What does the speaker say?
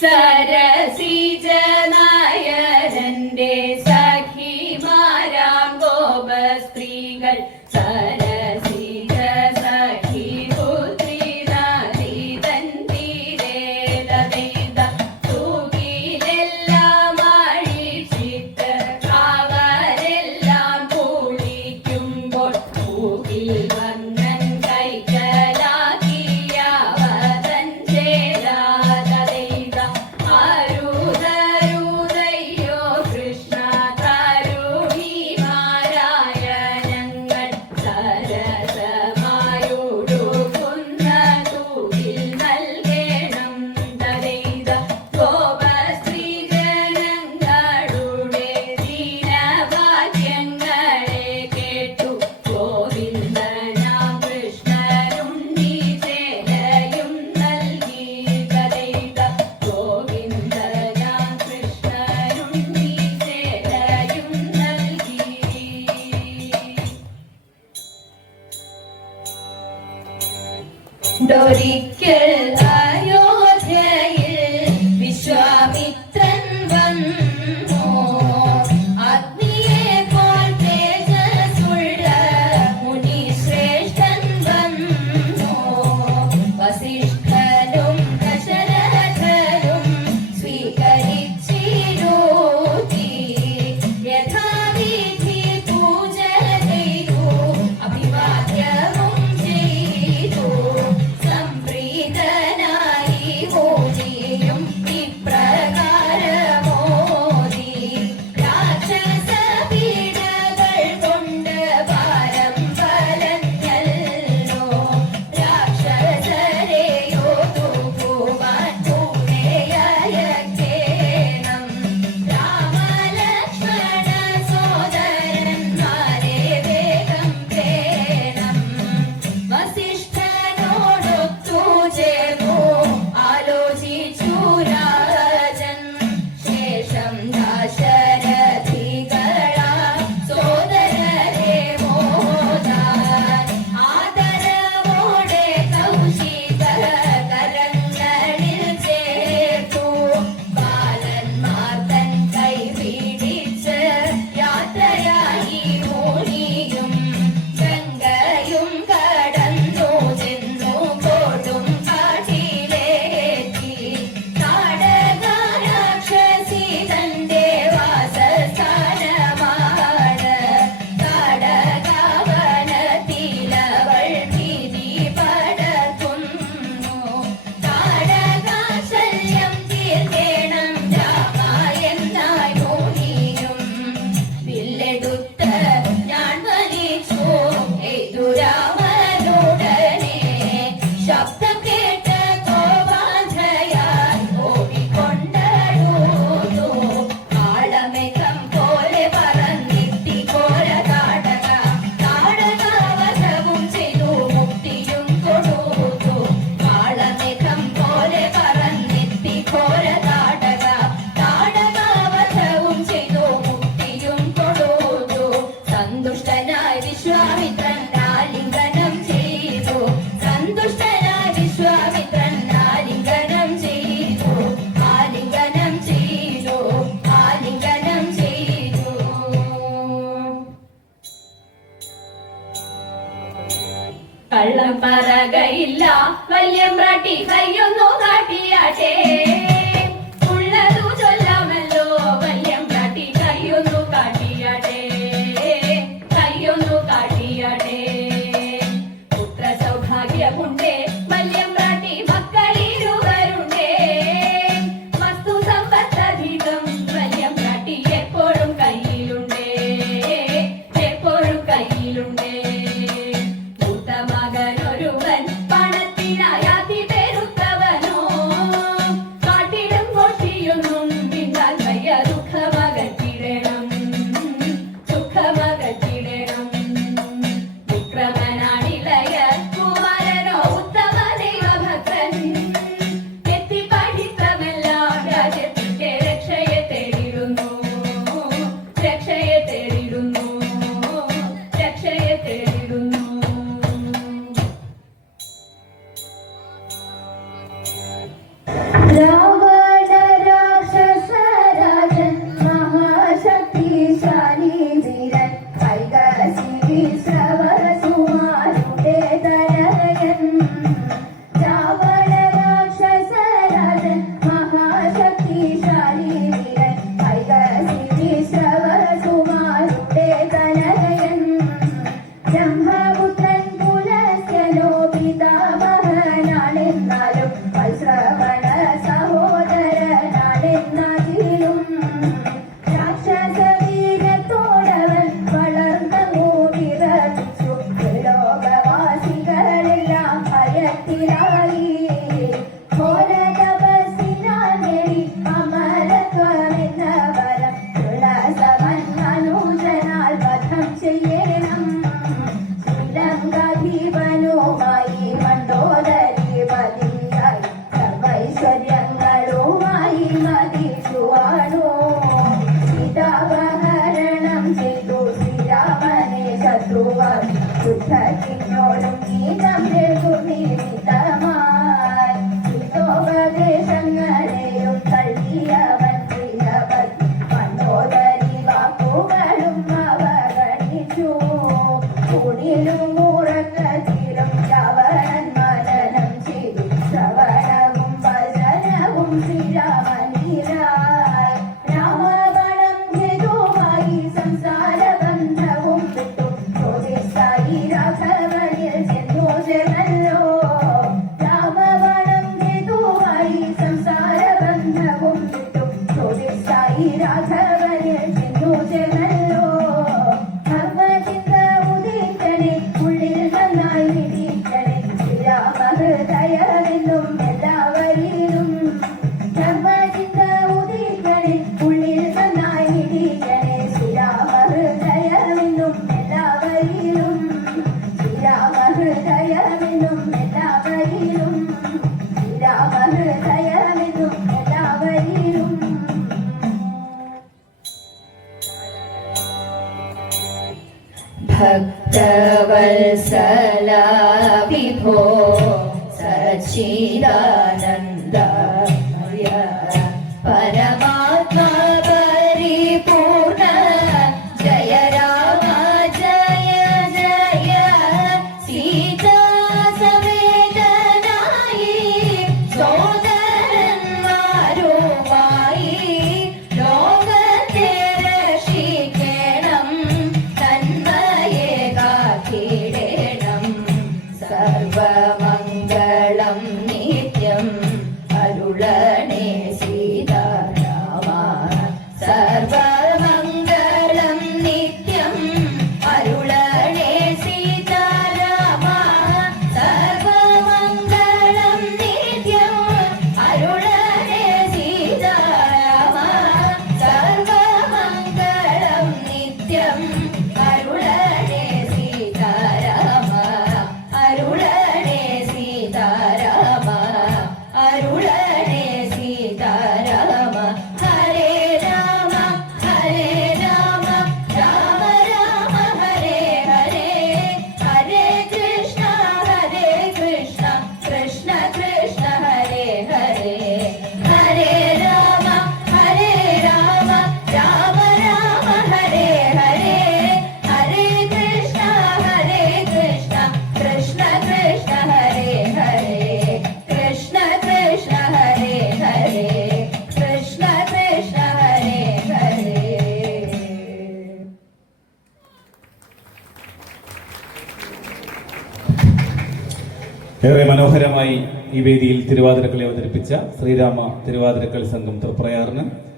സരസിജനായരന്റെ സഖിമാരാം ഗോപസ്ത്രീകൾ സരസിജ സഖി പുത്രി നദീതൻ തീരേതൈത തൂകിലെല്ലാം അഴിച്ചിട്ട് അവരെല്ലാം കുളിക്കുമ്പോൾ തൂകിൽ വന്നൻ കൈക്കലാക്കിയവതൻ ചേരാതൈത അരുതരുതയ്യോ കൃഷ്ണ തരുണിമാരായ ഞങ്ങൾ സരസമായൊടുക്കുന്ന തൂകിൽ നൽകണം തരൈത ഗോപസ്ത്രീ ജനങ്ങളുടെ ദീനവാക്യങ്ങളെ കേട്ടു ഗോവിന്ദനാം കൃഷ്ണനുണ്ണി ചേലയും നൽകി തരൈത ഗോവിന്ദനാം കൃഷ്ണനുണ്ണി ചേലയും നൽകി. ഒരിക്കൽ അയോധ്യയിൽ വിശ്വാമിത്രൻ വന്നു. അഗ്നിയെ പോൽ തേജസ്സുള്ള മുനിശ്രേഷ്ഠൻ വന്നു. വസിഷ്ഠനും ദശരഥനും സ്വീകരിച്ചിരുത്തി. യഥാവിധി പൂജ ചെയ്തു അഭിവാദ്യവും ചെയ്തു. സംപ്രീതനായി മോദിയും ഇപ്രകാരമോദി. രാക്ഷസ പീഡകൾ കൊണ്ട് ഭാരം വലഞ്ഞല്ലോ. രാക്ഷസരെയോ തൂക്കുവാൻ പൂനെയയക്കേണം. രാമലക്ഷ്മണ സോദരന്മാരെ വേഗം വേണം. വസിഷ്ഠനോടൊത്തു ചേർന്നു ആലോചിച്ചു രാജൻ. ശേഷം ദശരഥികളാ സോദരരെ മോദാൻ ആദരവോടെ കൗശിക കരങ്ങളിൽ ചേർത്തു. ബാലന്മാർ തൻ കൈ പിടിച്ച് യാത്രയായി മുനിയും ഗംഗയും കടന്നു ചെന്നു കൊടും കാട്ടിലെത്തി. താടക രാക്ഷസി തന്റെ വാസസ്ഥാനമാണ്. താടകാവനത്തിലവൾ ഭീതി പടർത്തുന്നു. താടകാശല്യം തീർക്കേണം രാമായെന്നായി മുനിയും. വില്ലെടുത്ത് ഞാൻ വലിച്ചു എയ്തു രാമനുടനെ. ശബ്ദം കേട്ട് കോപാഞ്ജയാൽ ഓടിക്കൊണ്ടടുത്തു. കാളമേഘം പോലെ പറന്നെത്തി ഘോര താടക. താടകാവധവും ചെയ്തു മുക്തിയും കൊടുത്തു. കാളമേഘം പോലെ പറന്നെത്തി ഘോര താടക. താടകാവധവും ചെയ്തു മുക്തിയും കൊടുത്തു. സന്തുഷ്ടനായ വിശ്വാമിത്രൻ ആലിംഗനം ചെയ്തു. സന്തുഷ്ടനായ വിശ്വാമിത്രൻ ആലിംഗനം ചെയ്തു. ആലിംഗനം ചെയ്തു. ആലിംഗനം ചെയ്തു. കള്ളം പറകയില്ല വല്യമ്പ്രാട്ടി കയ്യൊന്നു കാട്ടിയാട്ടെ. ഉള്ളതു ചൊല്ലാമല്ലോ വല്യമ്പ്രാട്ടി കയ്യൊന്നു കാട്ടിയാട്ടെ. കയ്യൊന്നു കാട്ടിയാട്ടെ. പുത്ര സൗഭാഗ്യമുണ്ടേ വല്യമ്പ്രാട്ടി മക്കളിരുവരുണ്ടേ. വസ്തു സമ്പത്തധികം വല്യമ്പ്രാട്ടി എപ്പോഴും കയ്യിലുണ്ടേ. എപ്പോഴും കയ്യിലുണ്ടേ. മൂത്ത മകനൊരുവൻ പണത്തിനായി നിന്നാലും വത്ശ്രവണ സഹോദരനാണെന്നതിലും രാക്ഷസവീരത്തോടവൻ വളർന്നു വിറച്ചു. ലോകവാസികളെല്ലാം ഭയത്തിലായി. ഘോര തപസ്സിനാൽ നേടി അമരത്വമെന്ന വരം തുളസവൻ മനുജനാൽ വധം ചെയ്യണം. ശ്രീലങ്കാധീപനുമായി മണ്ഡോദരി പതിയായി സർവൈശ്വര്യങ്ങളുമായി മതിച്ചുവാണു. സീതാപഹരണം ചെയ്തു ശ്രീരാമനെ ശത്രുവാൻ യുദ്ധത്തിനോടും ഗീതം നിമിത്തമായി. ഹിതോപദേശങ്ങളെയും തള്ളിയവൻ പ്രിയപതി മണ്ഡോദരി വാക്കുകളും അവഗണിച്ചു. ൂണിലും ഉറക്കത്തിലും രാവണൻ മനനം ചെയ്തു. ശ്രവണവും ഭജനവും ശ്രീരാമനീരായി. രാമബണം ഹേതുവായി സംസാര ബന്ധവും വിട്ടു. ജ്യോതിസായി രാഘവനിൽ ചെന്നു ചേർന്നല്ലോ. രാമബണം ഹേതുവായി സംസാര ബന്ധവും വിട്ടു. ജ്യോതിസായി രാഘവനിൽ ചെന്നു ചേർന്നല്ലോ. ധർമ്മചിന്ത ഉദിക്കണേ ഉള്ളിൽ നന്നായി വിധിക്കണേ. ശ്രീരാമഹൃദയമെന്നും എല്ലാവരിലും. ധർമ്മചിന്ത ഉദിക്കണേ ഉള്ളിൽ നന്നായി വിധിക്കണേ. ശ്രീരാമഹൃദയമെന്നും എല്ലാവരിലും. ശ്രീരാമഹൃദയമെന്നും എല്ലാവരിലും. ശ്രീരാമഹൃദയമെന്നും എല്ലാവരിലും. ഭക്തവത്സല വിഭോ സച്ചിദാനന്ദമയ പരമാത്മാ പരിപൂർണ ജയ രാമ ജയ ജയ. സീതാ സമേതനായി സോദരന്മാരുമായി ലോകത്തെ രക്ഷിക്കണം. തന്മയെ കാത്തിടേണം. സർവമംഗളം നിത്യം അരുളണേ സീതാരാമ. സർവമംഗളം നിത്യം അരുളണേ സീതാരാമ. സർവമംഗളം നിത്യം അരുളണേ സീതാരാമ. സർവമംഗളം നിത്യം അരുളണേ സീതാരാമ. അരുളണേ സീതാരാമ. അരുളണേ സീതാരാമ. ഹരേ രാമ ഹരേ രാമ രാമ രാമ ഹരേ ഹരേ. ഹരേ കൃഷ്ണ കൃഷ്ണ കൃഷ്ണ ഹരേ ഹരേ. ഹരേ രാമ രാമ രാമ ഹരേ ഹരേ. ഹരേ കൃഷ്ണ കൃഷ്ണ കൃഷ്ണ ഹരേ ഹരേ. കൃഷ്ണ കൃഷ്ണ ഹരേ ഹരേ. കൃഷ്ണ കൃഷ്ണ ഹരേ ഹരേ. ഏറെ മനോഹരമായി ഈ വേദിയിൽ തിരുവാതിരക്കളി അവതരിപ്പിച്ച ശ്രീരാമ തിരുവാതിരക്കളി സംഘം തൃപ്രയാറിന്